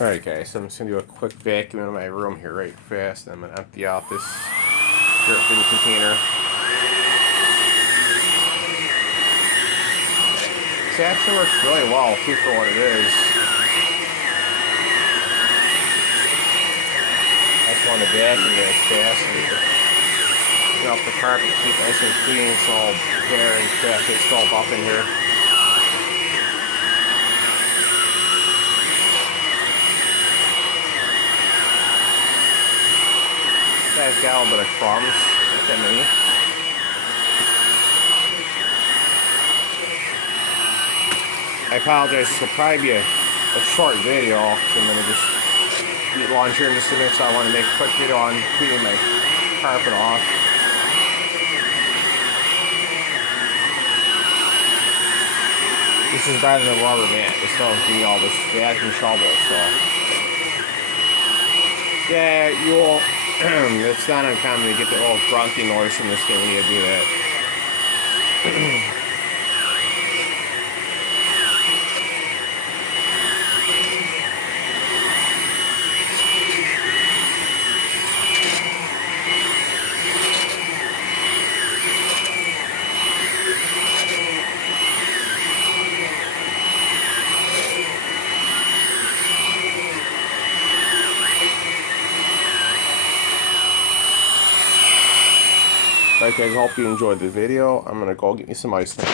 Alright guys, so I'm just going to do a quick vacuum in my room here right fast, and I'm going to empty out this dirt bin container. This actually works really well too for what it is. I just want to vacuum it fast and get off the carpet, keep it nice and clean, so all hair and crap gets all up in here. I've got a little bit of crumbs, not that many. I apologize, this will probably be a short video, so I'm going to just eat lunch here in just a minute, so I want to make a quick video on cleaning my carpet off. This is better than a rubber mat, this don't give me all this vacuum trouble, so. Yeah, you will. It's not uncommon to get the little grunty noise from this thing when you do that. Alright guys, I hope you enjoyed the video. I'm going to go get me some ice now.